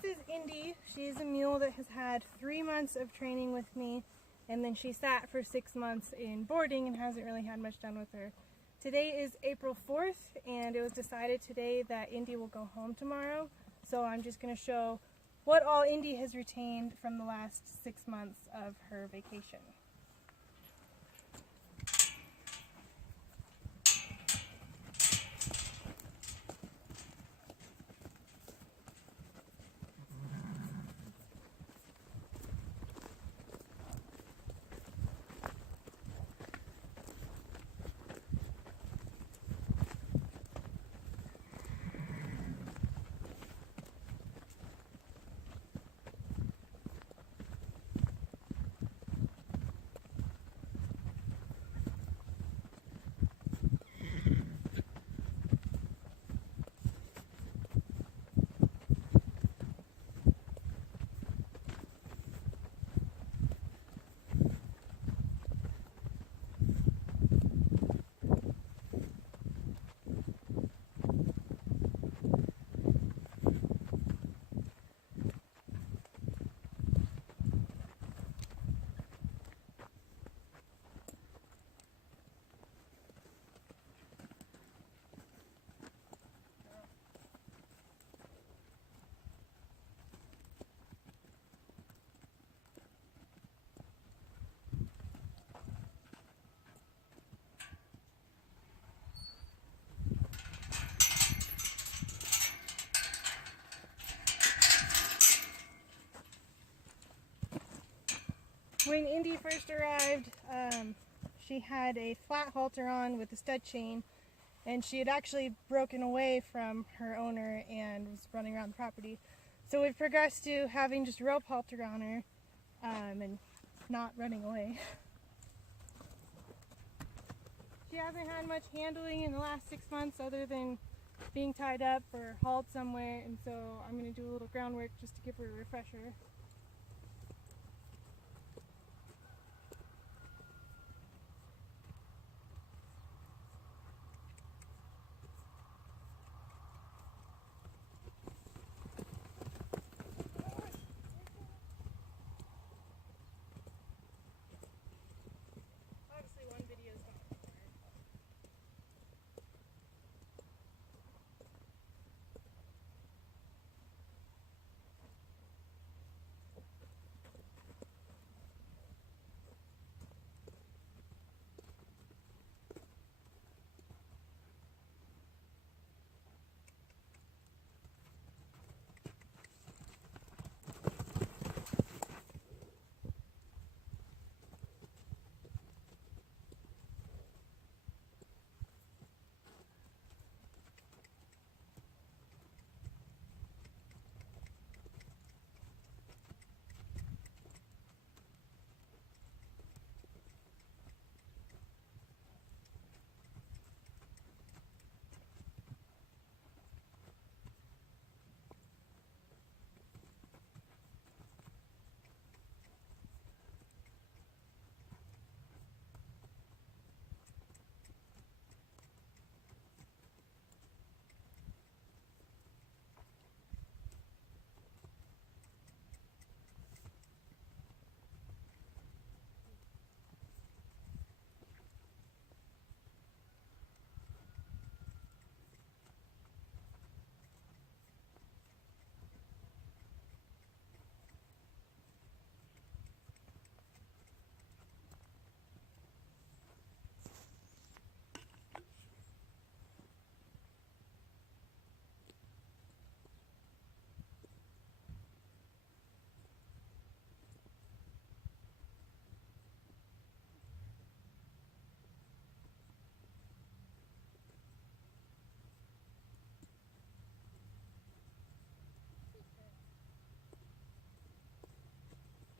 This is Indy. She's a mule that has had 3 months of training with me, and then she sat for 6 months in boarding and hasn't really had much done with her. Today is April 4th, and it was decided today that Indy will go home tomorrow. So I'm just going to show what all Indy has retained from the last 6 months of her vacation. When Indy first arrived, she had a flat halter on with a stud chain, and she had actually broken away from her owner and was running around the property. So we've progressed to having just a rope halter on her and not running away. She hasn't had much handling in the last 6 months other than being tied up or hauled somewhere, and so I'm going to do a little groundwork just to give her a refresher.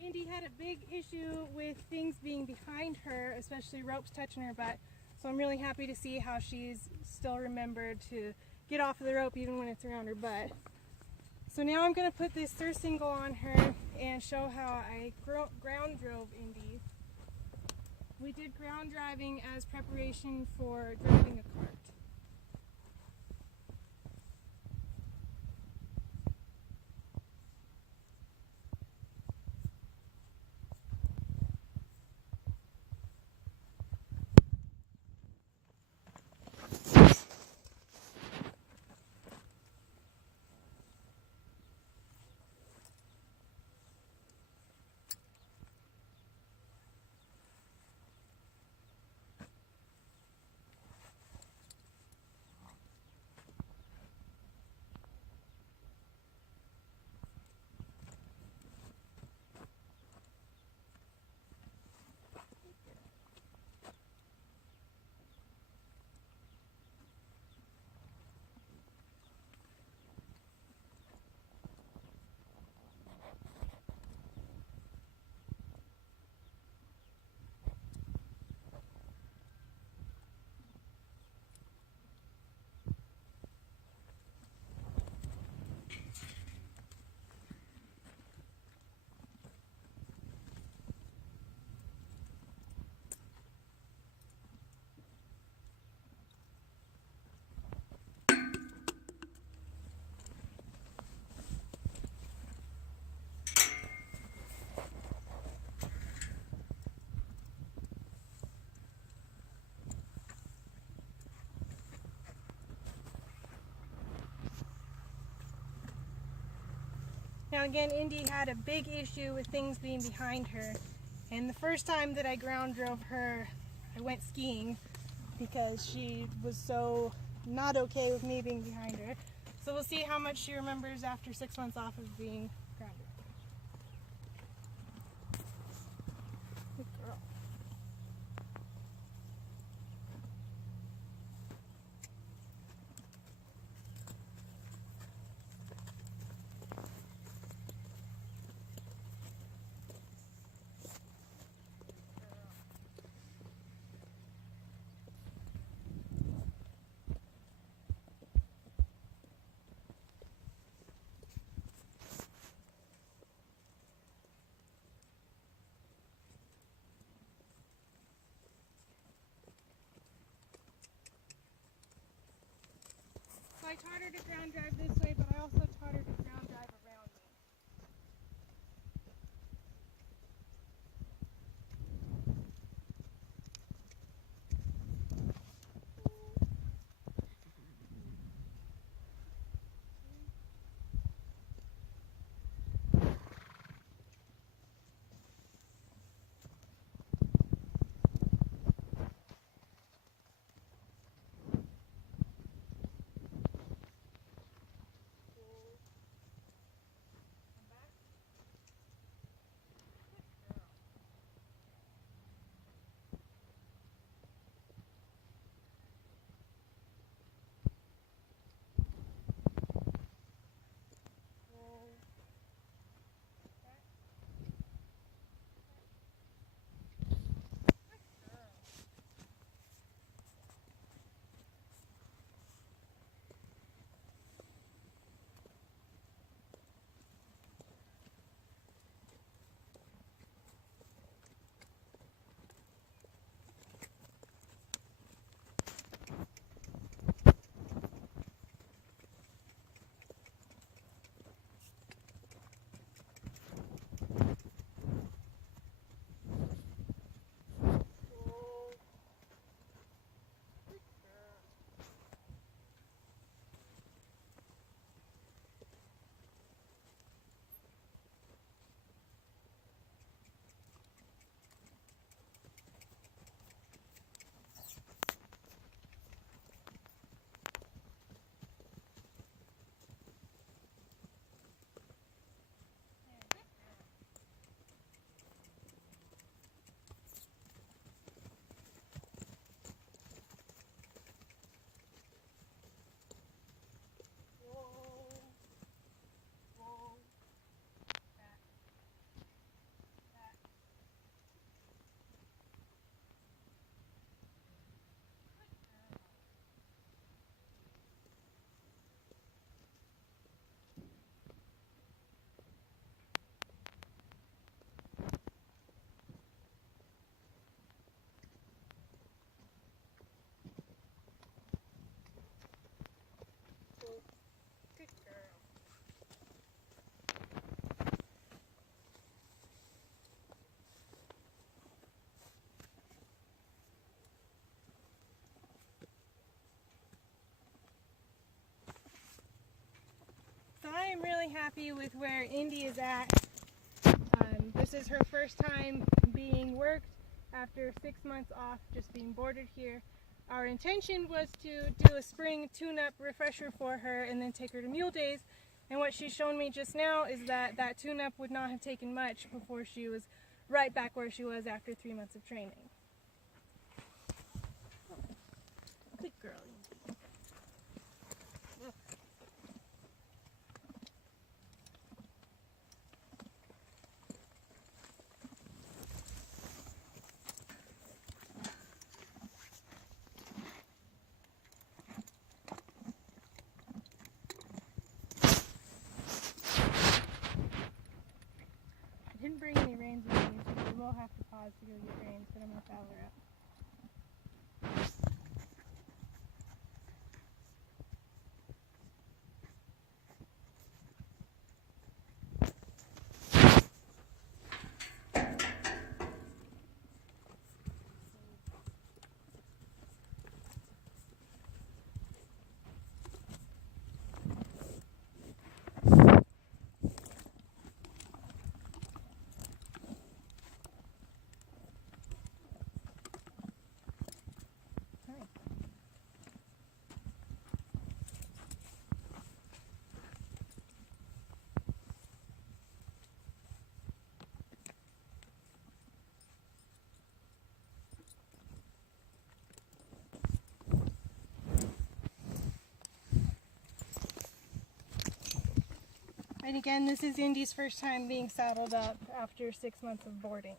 Indy had a big issue with things being behind her, especially ropes touching her butt. So I'm really happy to see how she's still remembered to get off of the rope even when it's around her butt. So now I'm going to put this surcingle on her and show how I ground drove Indy. We did ground driving as preparation for driving a cart. Now again, Indy had a big issue with things being behind her, and the first time that I ground drove her, I went skiing because she was so not okay with me being behind her. So we'll see how much she remembers after 6 months off of being grounded. Good girl. I taught her to ground drive this way, but I also taught her to ground drive around me. Good girl. So I am really happy with where Indy is at. This is her first time being worked after 6 months off just being boarded here. Our intention was to do a spring tune-up refresher for her and then take her to mule days. And what she's shown me just now is that that tune-up would not have taken much before she was right back where she was after 3 months of training. Good girl, Indy. I didn't bring any reins with me, so we will have to pause to go get reins, but I'm going to saddle her up. And again, this is Indy's first time being saddled up after 6 months of boarding.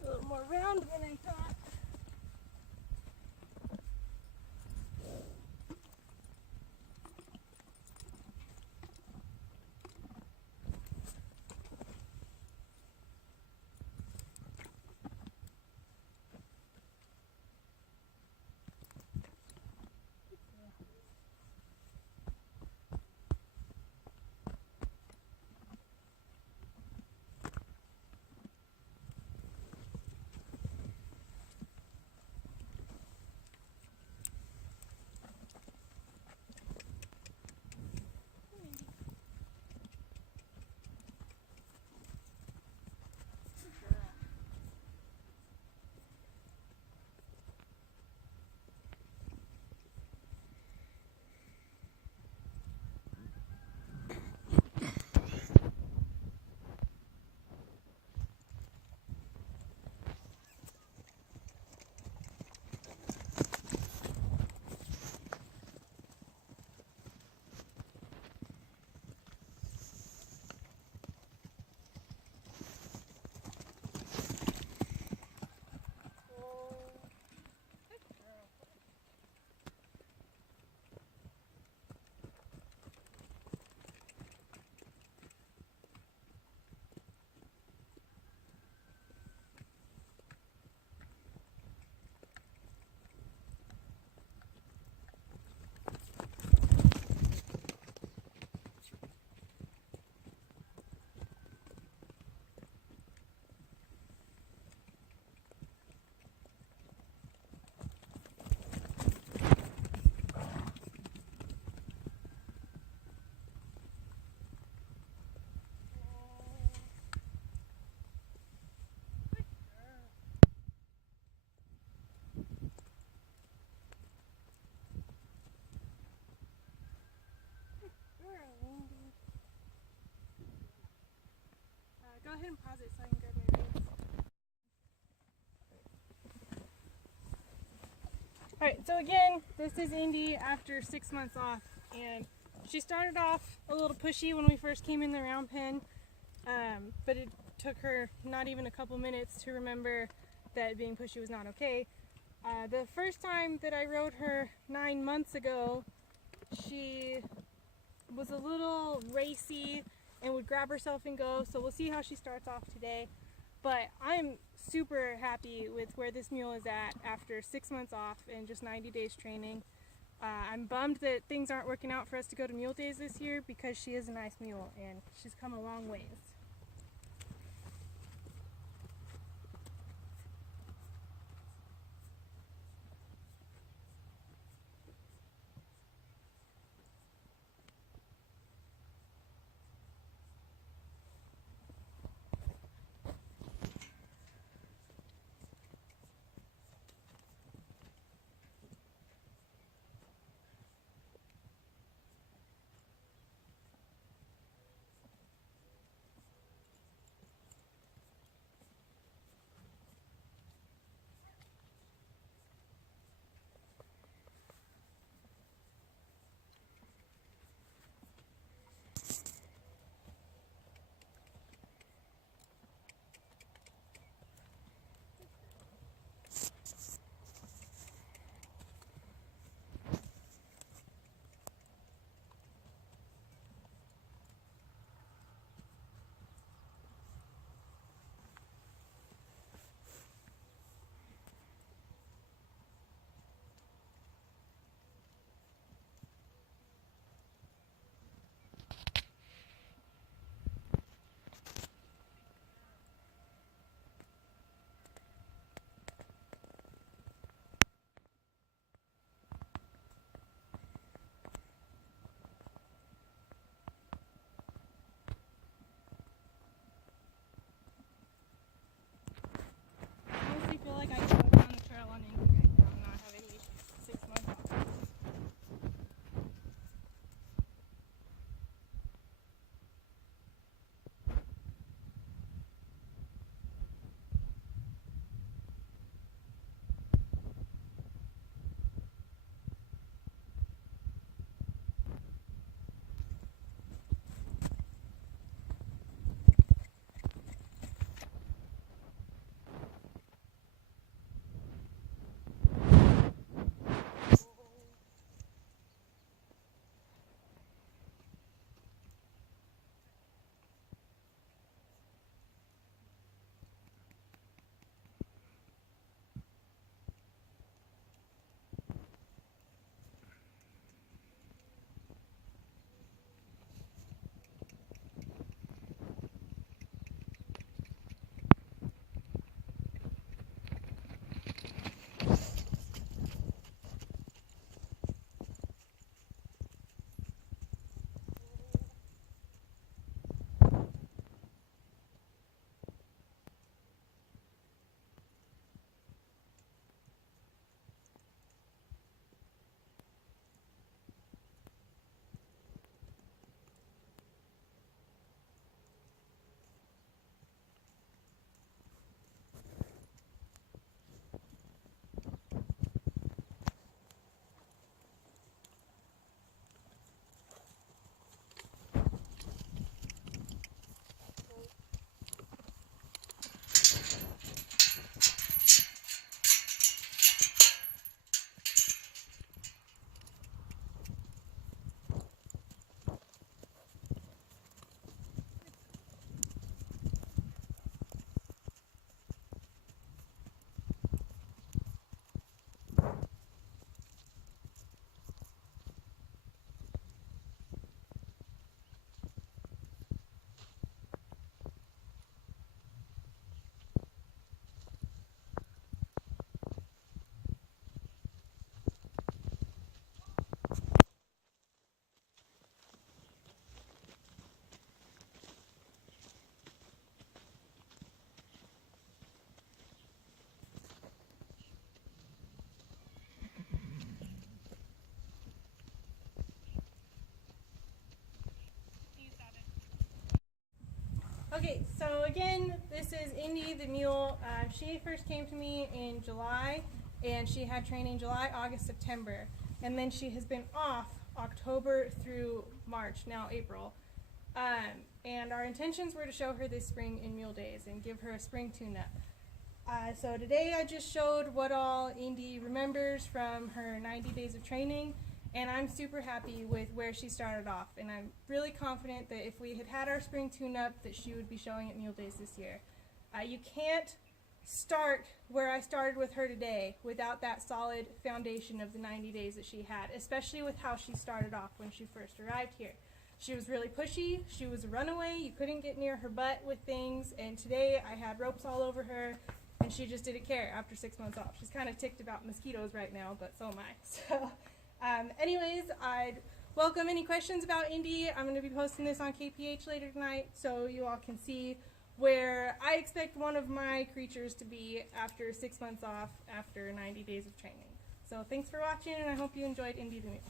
A little more round than I thought. Go ahead and pause it so I can grab my reins. Alright, so again, this is Indy after 6 months off, and she started off a little pushy when we first came in the round pen, but it took her not even a couple minutes to remember that being pushy was not okay. The first time that I rode her 9 months ago, she was a little racy and would grab herself and go, so we'll see how she starts off today. But I'm super happy with where this mule is at after 6 months off and just 90 days training. I'm bummed that things aren't working out for us to go to mule days this year because she is a nice mule and she's come a long ways. Okay, so again, this is Indy the Mule. She first came to me in July, and she had training July, August, September. And then she has been off October through March, now April. And our intentions were to show her this spring in Mule Days and give her a spring tune-up. So today I just showed what all Indy remembers from her 90 days of training, and I'm super happy with where she started off. And I'm really confident that if we had had our spring tune-up, that she would be showing at Mule Days this year. You can't start where I started with her today without that solid foundation of the 90 days that she had, especially with how she started off when she first arrived here. She was really pushy, she was a runaway, you couldn't get near her butt with things, and today I had ropes all over her, and she just didn't care after 6 months off. She's kind of ticked about mosquitoes right now, but so am I. So, anyways, I'd welcome any questions about Indy. I'm going to be posting this on KPH later tonight, so you all can see where I expect one of my creatures to be after 6 months off, after 90 days of training. So thanks for watching, and I hope you enjoyed Indy the Mule.